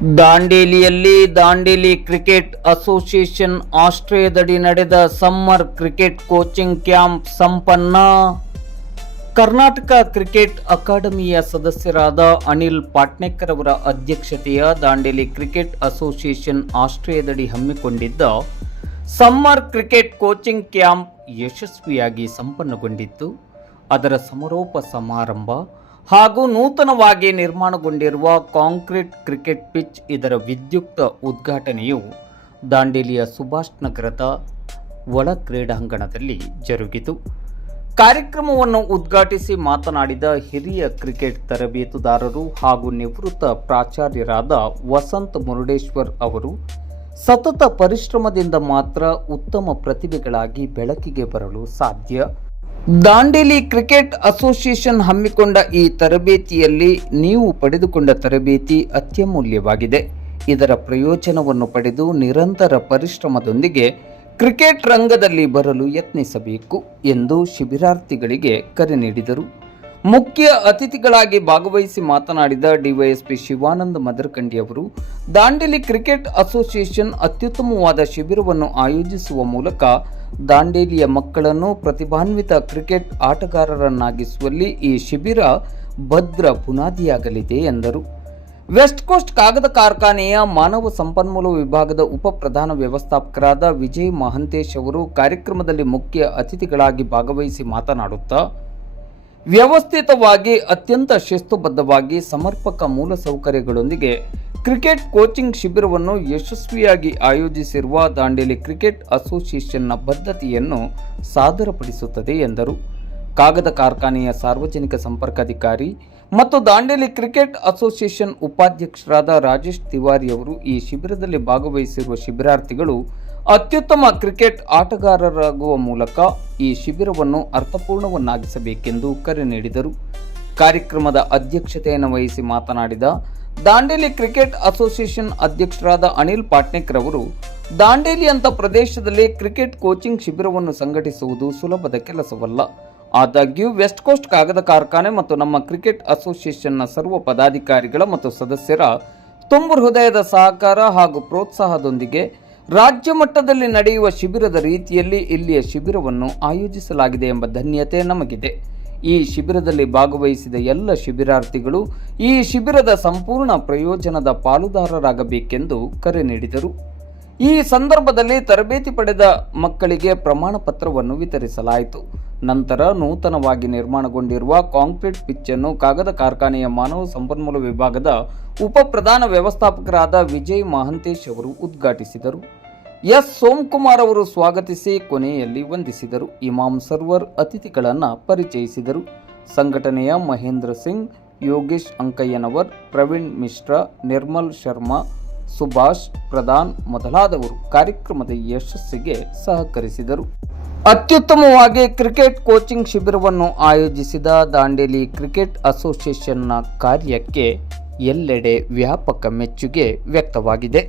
ದಾಂಡೇಲಿಯಲ್ಲಿ Dandeli cricket association ಆಶ್ರಯದಡಿ ನಡೆದ summer cricket coaching camp ಸಂಪನ್ನ. Karnataka cricket ಅಕಾಡೆಮಿಯ ಸದಸ್ಯರಾದ ಅನಿಲ್ ಪಾಟ್ನೇಕರ್ ಅವರ ಅಧ್ಯಕ್ಷತೆಯ ದಾಂಡೇಲಿ ಕ್ರಿಕೆಟ್ ಅಸೋಸಿಯೇಷನ್ ಆಶ್ರಯದಡಿ ಹಮ್ಮಿಕೊಂಡಿದ್ದ ಸಮ್ಮರ್ ಕ್ರಿಕೆಟ್ ಕೋಚಿಂಗ್ ಕ್ಯಾಂಪ್ ಯಶಸ್ವಿಯಾಗಿ ಸಂಪನ್ನಗೊಂಡಿತ್ತು. ಅದರ ಸಮಾರೋಪ ಸಮಾರಂಭ ಹಾಗೂ ನೂತನವಾಗಿ ನಿರ್ಮಾಣಗೊಂಡಿರುವ ಕಾಂಕ್ರೀಟ್ ಕ್ರಿಕೆಟ್ ಪಿಚ್ ಇದರ ವಿದ್ಯುಕ್ತ ಉದ್ಘಾಟನೆಯು ದಾಂಡೇಲಿಯ ಸುಭಾಷ್ ನಗರದ ಒಳ ಕ್ರೀಡಾಂಗಣದಲ್ಲಿ ಜರುಗಿತು. ಕಾರ್ಯಕ್ರಮವನ್ನು ಉದ್ಘಾಟಿಸಿ ಮಾತನಾಡಿದ ಹಿರಿಯ ಕ್ರಿಕೆಟ್ ತರಬೇತುದಾರರು ಹಾಗೂ ನಿವೃತ್ತ ಪ್ರಾಚಾರ್ಯರಾದ ವಸಂತ್ ಮುರುಡೇಶ್ವರ್ ಅವರು, ಸತತ ಪರಿಶ್ರಮದಿಂದ ಮಾತ್ರ ಉತ್ತಮ ಪ್ರತಿಭೆಗಳಾಗಿ ಬೆಳಕಿಗೆ ಬರಲು ಸಾಧ್ಯ. ದಾಂಡೇಲಿ ಕ್ರಿಕೆಟ್ ಅಸೋಸಿಯೇಷನ್ ಹಮ್ಮಿಕೊಂಡ ಈ ತರಬೇತಿಯಲ್ಲಿ ನೀವು ಪಡೆದುಕೊಂಡ ತರಬೇತಿ ಅತ್ಯಮೂಲ್ಯವಾಗಿದೆ. ಇದರ ಪ್ರಯೋಜನವನ್ನು ಪಡೆದು ನಿರಂತರ ಪರಿಶ್ರಮದೊಂದಿಗೆ ಕ್ರಿಕೆಟ್ ರಂಗದಲ್ಲಿ ಬರಲು ಯತ್ನಿಸಬೇಕು ಎಂದು ಶಿಬಿರಾರ್ಥಿಗಳಿಗೆ ಕರೆ ನೀಡಿದರು. ಮುಖ್ಯ ಅತಿಥಿಗಳಾಗಿ ಭಾಗವಹಿಸಿ ಮಾತನಾಡಿದ ಡಿವೈಎಸ್ಪಿ ಶಿವಾನಂದ ಮದರಕಂಡಿ ಅವರು, ದಾಂಡೇಲಿ ಕ್ರಿಕೆಟ್ ಅಸೋಸಿಯೇಷನ್ ಅತ್ಯುತ್ತಮವಾದ ಶಿಬಿರವನ್ನು ಆಯೋಜಿಸುವ ಮೂಲಕ ದಾಂಡೇಲಿಯ ಮಕ್ಕಳನ್ನು ಪ್ರತಿಭಾನ್ವಿತ ಕ್ರಿಕೆಟ್ ಆಟಗಾರರನ್ನಾಗಿಸುವಲ್ಲಿ ಈ ಶಿಬಿರ ಭದ್ರ ಬುನಾದಿಯಾಗಲಿದೆ ಎಂದರು. ವೆಸ್ಟ್ ಕೋಸ್ಟ್ ಕಾಗದ ಕಾರ್ಖಾನೆಯ ಮಾನವ ಸಂಪನ್ಮೂಲ ವಿಭಾಗದ ಉಪ ಪ್ರಧಾನ ವ್ಯವಸ್ಥಾಪಕರಾದ ವಿಜಯ್ ಮಹಂತೇಶ್ ಅವರು ಕಾರ್ಯಕ್ರಮದಲ್ಲಿ ಮುಖ್ಯ ಅತಿಥಿಗಳಾಗಿ ಭಾಗವಹಿಸಿ ಮಾತನಾಡುತ್ತಾ, ವ್ಯವಸ್ಥಿತವಾಗಿ ಅತ್ಯಂತ ಶಿಸ್ತುಬದ್ಧವಾಗಿ ಸಮರ್ಪಕ ಮೂಲಸೌಕರ್ಯಗಳೊಂದಿಗೆ ಕ್ರಿಕೆಟ್ ಕೋಚಿಂಗ್ ಶಿಬಿರವನ್ನು ಯಶಸ್ವಿಯಾಗಿ ಆಯೋಜಿಸಿರುವ ದಾಂಡೇಲಿ ಕ್ರಿಕೆಟ್ ಅಸೋಸಿಯೇಷನ್ನ ಬದ್ಧತೆಯನ್ನು ಸಾದರಪಡಿಸುತ್ತದೆ ಎಂದರು. ಕಾಗದ ಕಾರ್ಖಾನೆಯ ಸಾರ್ವಜನಿಕ ಸಂಪರ್ಕಾಧಿಕಾರಿ ಮತ್ತು ದಾಂಡೇಲಿ ಕ್ರಿಕೆಟ್ ಅಸೋಸಿಯೇಷನ್ ಉಪಾಧ್ಯಕ್ಷರಾದ ರಾಜೇಶ್ ತಿವಾರಿ ಅವರು, ಈ ಶಿಬಿರದಲ್ಲಿ ಭಾಗವಹಿಸಿರುವ ಶಿಬಿರಾರ್ಥಿಗಳು ಅತ್ಯುತ್ತಮ ಕ್ರಿಕೆಟ್ ಆಟಗಾರರಾಗುವ ಮೂಲಕ ಈ ಶಿಬಿರವನ್ನು ಅರ್ಥಪೂರ್ಣವನ್ನಾಗಿಸಬೇಕೆಂದು ಕರೆ ನೀಡಿದರು. ಕಾರ್ಯಕ್ರಮದ ಅಧ್ಯಕ್ಷತೆಯನ್ನು ವಹಿಸಿ ಮಾತನಾಡಿದ ದಾಂಡೇಲಿ ಕ್ರಿಕೆಟ್ ಅಸೋಸಿಯೇಷನ್ ಅಧ್ಯಕ್ಷರಾದ ಅನಿಲ್ ಪಾಟ್ನೇಕರ್ ಅವರು, ದಾಂಡೇಲಿಯಂಥ ಪ್ರದೇಶದಲ್ಲಿ ಕ್ರಿಕೆಟ್ ಕೋಚಿಂಗ್ ಶಿಬಿರವನ್ನು ಸಂಘಟಿಸುವುದು ಸುಲಭದ ಕೆಲಸವಲ್ಲ. ಆದಾಗ್ಯೂ ವೆಸ್ಟ್ ಕೋಸ್ಟ್ ಕಾಗದ ಕಾರ್ಖಾನೆ ಮತ್ತು ನಮ್ಮ ಕ್ರಿಕೆಟ್ ಅಸೋಸಿಯೇಷನ್ನ ಸರ್ವ ಪದಾಧಿಕಾರಿಗಳ ಮತ್ತು ಸದಸ್ಯರ ತುಂಬು ಹೃದಯದ ಸಹಕಾರ ಹಾಗೂ ಪ್ರೋತ್ಸಾಹದೊಂದಿಗೆ ರಾಜ್ಯ ಮಟ್ಟದಲ್ಲಿ ನಡೆಯುವ ಶಿಬಿರದ ರೀತಿಯಲ್ಲಿ ಇಲ್ಲಿಯ ಶಿಬಿರವನ್ನು ಆಯೋಜಿಸಲಾಗಿದೆ ಎಂಬ ಧನ್ಯತೆ ನಮಗಿದೆ. ಈ ಶಿಬಿರದಲ್ಲಿ ಭಾಗವಹಿಸಿದ ಎಲ್ಲ ಶಿಬಿರಾರ್ಥಿಗಳು ಈ ಶಿಬಿರದ ಸಂಪೂರ್ಣ ಪ್ರಯೋಜನದ ಪಾಲುದಾರರಾಗಬೇಕೆಂದು ಕರೆ ನೀಡಿದರು. ಈ ಸಂದರ್ಭದಲ್ಲಿ ತರಬೇತಿ ಪಡೆದ ಮಕ್ಕಳಿಗೆ ಪ್ರಮಾಣ ಪತ್ರವನ್ನು ವಿತರಿಸಲಾಯಿತು. ನಂತರ ನೂತನವಾಗಿ ನಿರ್ಮಾಣಗೊಂಡಿರುವ ಕಾಂಕ್ರೀಟ್ ಪಿಚ್ ಅನ್ನು ಕಾಗದ ಕಾರ್ಖಾನೆಯ ಮಾನವ ಸಂಪನ್ಮೂಲ ವಿಭಾಗದ ಉಪ ಪ್ರಧಾನ ವ್ಯವಸ್ಥಾಪಕರಾದ ವಿಜಯ್ ಮಹಂತೇಶ್ ಅವರು ಉದ್ಘಾಟಿಸಿದರು. ಎಸ್ ಸೋಮಕುಮಾರ್ ಅವರು ಸ್ವಾಗತಿಸಿ ಕೊನೆಯಲ್ಲಿ ವಂದಿಸಿದರು. ಇಮಾಮ್ ಸರ್ವರ್ ಅತಿಥಿಗಳನ್ನು ಪರಿಚಯಿಸಿದರು. ಸಂಘಟನೆಯ ಮಹೇಂದ್ರ ಸಿಂಗ್, ಯೋಗೇಶ್ ಅಂಕಯ್ಯನವರ್, ಪ್ರವೀಣ್ ಮಿಶ್ರಾ, ನಿರ್ಮಲ್ ಶರ್ಮಾ, ಸುಭಾಷ್ ಪ್ರಧಾನ್ ಮೊದಲಾದವರು ಕಾರ್ಯಕ್ರಮದ ಯಶಸ್ಸಿಗೆ ಸಹಕರಿಸಿದರು. ಅತ್ಯುತ್ತಮವಾಗಿ ಕ್ರಿಕೆಟ್ ಕೋಚಿಂಗ್ ಶಿಬಿರವನ್ನು ಆಯೋಜಿಸಿದ ದಾಂಡೇಲಿ ಕ್ರಿಕೆಟ್ ಅಸೋಸಿಯೇಷನ್ನ ಕಾರ್ಯಕ್ಕೆ ಎಲ್ಲೆಡೆ ವ್ಯಾಪಕ ಮೆಚ್ಚುಗೆ ವ್ಯಕ್ತವಾಗಿದೆ.